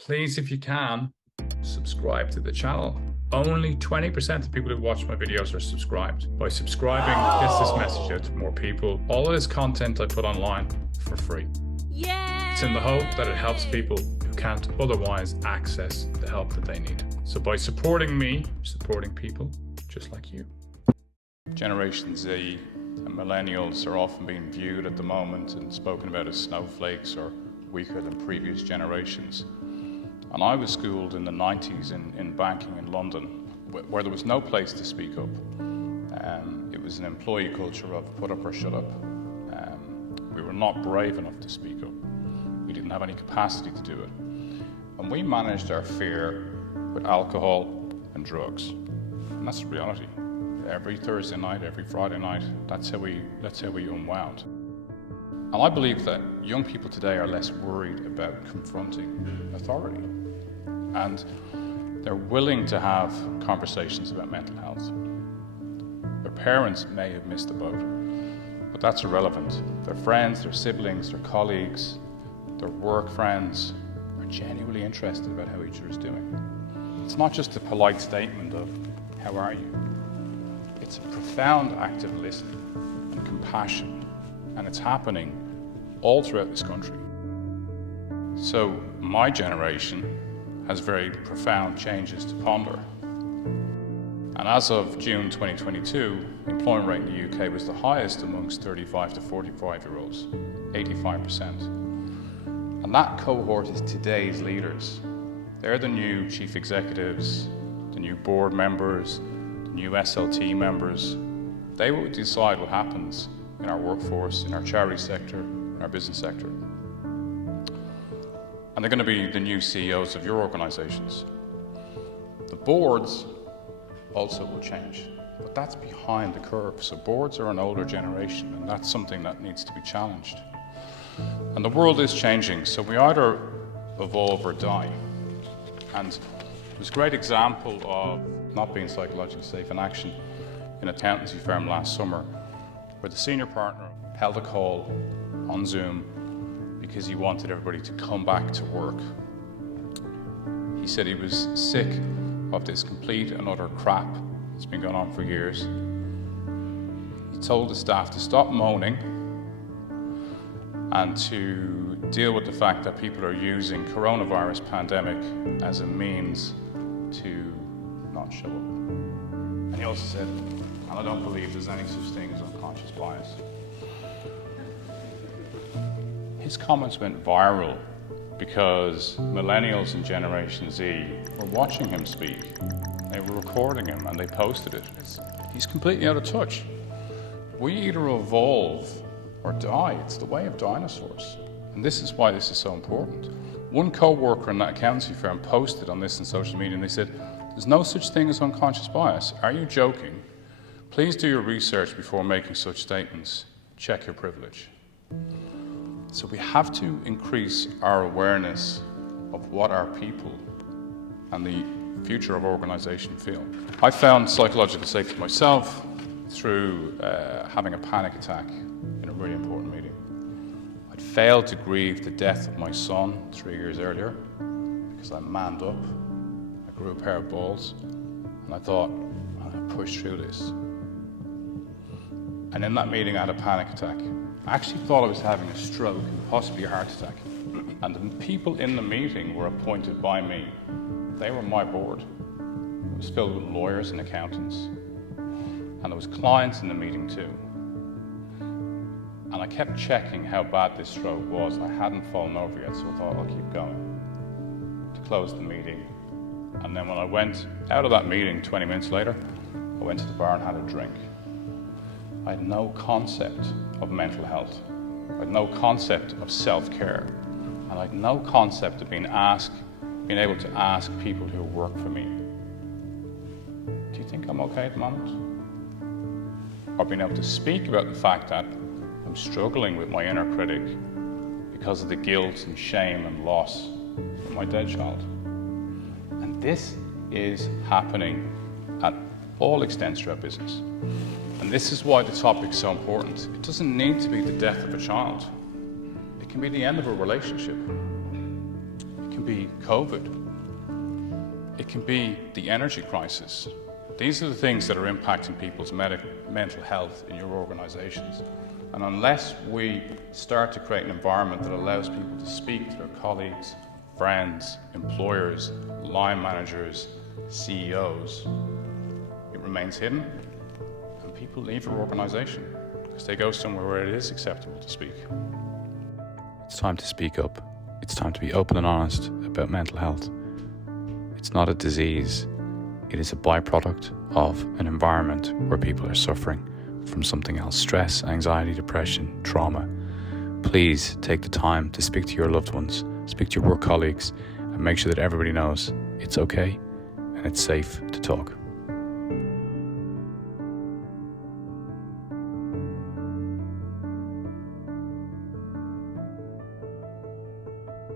please, if you can, subscribe to the channel. Only 20% of people who watch my videos are subscribed. By subscribing, it gets this message out to more people. All of this content I put online for free. Yay! It's in the hope that it helps people who can't otherwise access the help that they need. So by supporting me, supporting people just like you. Generation Z and millennials are often being viewed at the moment and spoken about as snowflakes or weaker than previous generations. And I was schooled in the 90s in banking in London, where there was no place to speak up. It was an employee culture of put up or shut up. We were not brave enough to speak up. We didn't have any capacity to do it. And we managed our fear with alcohol and drugs. And that's the reality. Every Thursday night, every Friday night, that's how we unwound. And I believe that young people today are less worried about confronting authority. And they're willing to have conversations about mental health. Their parents may have missed the boat, but that's irrelevant. Their friends, their siblings, their colleagues, their work friends are genuinely interested about how each other is doing. It's not just a polite statement of, "How are you?" It's a profound act of listening and compassion, and it's happening all throughout this country. So my generation has very profound changes to ponder. And as of June 2022, the employment rate in the UK was the highest amongst 35 to 45-year-olds, 85%. And that cohort is today's leaders. They're the new chief executives, the new board members, the new SLT members. They will decide what happens in our workforce, in our charity sector, in our business sector. And they're going to be the new CEOs of your organizations. The boards also will change, but that's behind the curve. So boards are an older generation, and that's something that needs to be challenged. And the world is changing, so we either evolve or die. And there's a great example of not being psychologically safe in action in an accountancy firm last summer, where the senior partner held a call on Zoom because he wanted everybody to come back to work. He said he was sick of this complete and utter crap that's been going on for years. He told the staff to stop moaning and to deal with the fact that people are using coronavirus pandemic as a means to not show up. And he also said, and I don't believe there's any such thing as unconscious bias. His comments went viral because millennials and Generation Z were watching him speak. They were recording him and they posted it. He's completely out of touch. We either evolve or die. It's the way of dinosaurs. And this is why this is so important. One co-worker in that accountancy firm posted on this in social media and they said, "There's no such thing as unconscious bias. Are you joking? Please do your research before making such statements. Check your privilege." So we have to increase our awareness of what our people and the future of organization feel. I found psychological safety myself through having a panic attack in a really important meeting. I'd failed to grieve the death of my son 3 years earlier because I manned up, I grew a pair of balls, and I thought, I'm gonna push through this. And in that meeting I had a panic attack. I actually thought I was having a stroke and possibly a heart attack. And the people in the meeting were appointed by me. They were my board. It was filled with lawyers and accountants. And there was clients in the meeting too. And I kept checking how bad this stroke was. I hadn't fallen over yet, so I thought I'll keep going to close the meeting. And then when I went out of that meeting 20 minutes later, I went to the bar and had a drink. I had no concept of mental health. I had no concept of self-care. And I had no concept of being able to ask people who work for me, do you think I'm okay at the moment? Or being able to speak about the fact that I'm struggling with my inner critic because of the guilt and shame and loss of my dead child. And this is happening at all extents through our business. And this is why the topic is so important. It doesn't need to be the death of a child. It can be the end of a relationship. It can can be COVID. It can be the energy crisis. These are the things that are impacting people's mental health in your organizations. And unless we start to create an environment that allows people to speak to their colleagues, friends, employers, line managers, CEOs, it remains hidden, and people leave your organization because they go somewhere where it is acceptable to speak. It's time to speak up. It's time to be open and honest about mental health. It's not a disease. It is a byproduct of an environment where people are suffering from something else: stress, anxiety, depression, trauma. Please take the time to speak to your loved ones, speak to your work colleagues, and make sure that everybody knows it's okay and it's safe to talk.